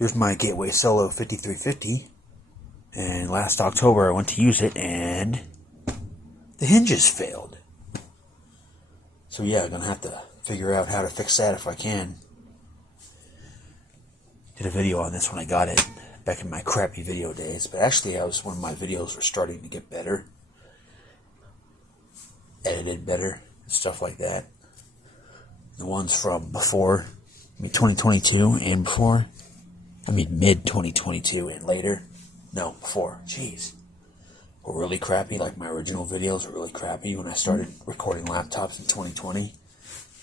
Here's my Gateway Solo 5350, and last October I went to use it and the hinges failed. So yeah, I'm gonna have to figure out how to fix that if I can. Did a video on this when I got it back in my crappy video days, but actually when my videos were starting to get better, edited better, stuff like that. The ones from before, 2022 and before. Mid 2022 and later. No, before. Jeez. Were really crappy. Like my original videos were really crappy when I started recording laptops in 2020.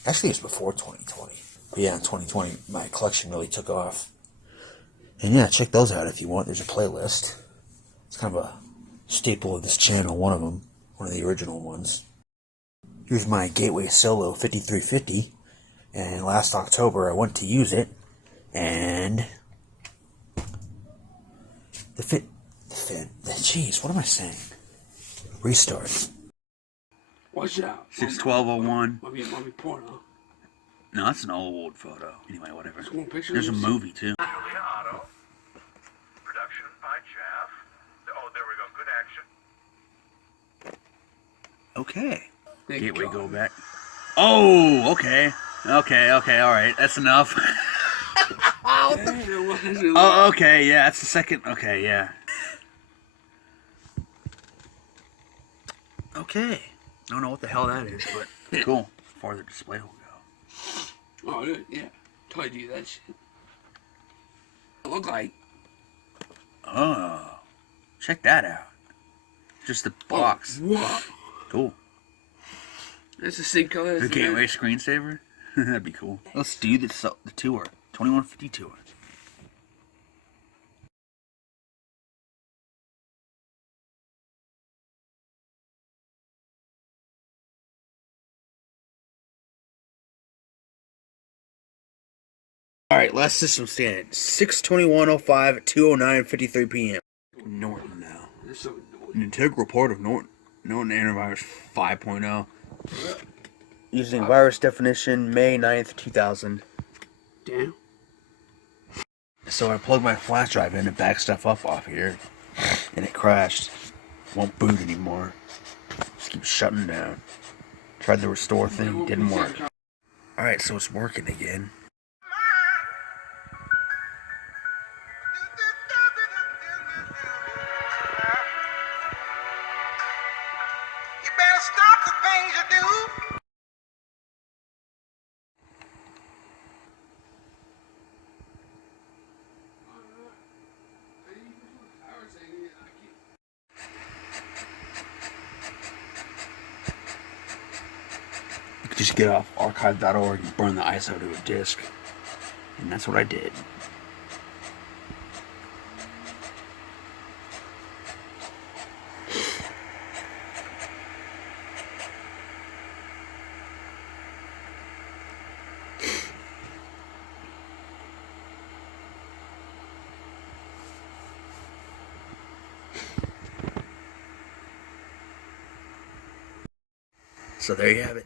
Actually, it was before 2020. But yeah, in 2020, my collection really took off. And yeah, check those out if you want. There's a playlist. It's kind of a staple of this channel, one of them. One of the original ones. Here's my Gateway Solo 5350. And last October, I went to use it. And jeez, what am I saying? Restart. Watch out. 6/12/01. Might be porno. No, that's an old photo. Anyway, whatever. There's a movie, too. Auto. Production by Jeff. Oh, there we go. Good action. Okay. Gateway go back. Oh, okay. Okay, alright. That's enough. Oh, okay, yeah, that's the second. Okay, yeah. Okay. I don't know what the hell that is, but cool. As far as the display will go. Oh, yeah. Totally do that shit. It look like. Oh. Check that out. Just the box. Oh, what? Cool. That's the same color. The Gateway screensaver? That'd be cool. Let's do the tour. 2150 tour. Alright, last system stand. 6/21/05 at 2:09:53 p.m. Norton now. So An integral part of Norton Antivirus 5.0. Using virus definition May 9th, 2000. damn. So I plugged my flash drive in to back stuff up off here, and it crashed. Won't boot anymore. Just keeps shutting down. Tried the restore thing, didn't work. Alright, so it's working again. You better stop the things you do. You could just get off archive.org and burn the ISO to a disk. And that's what I did. So there you have it.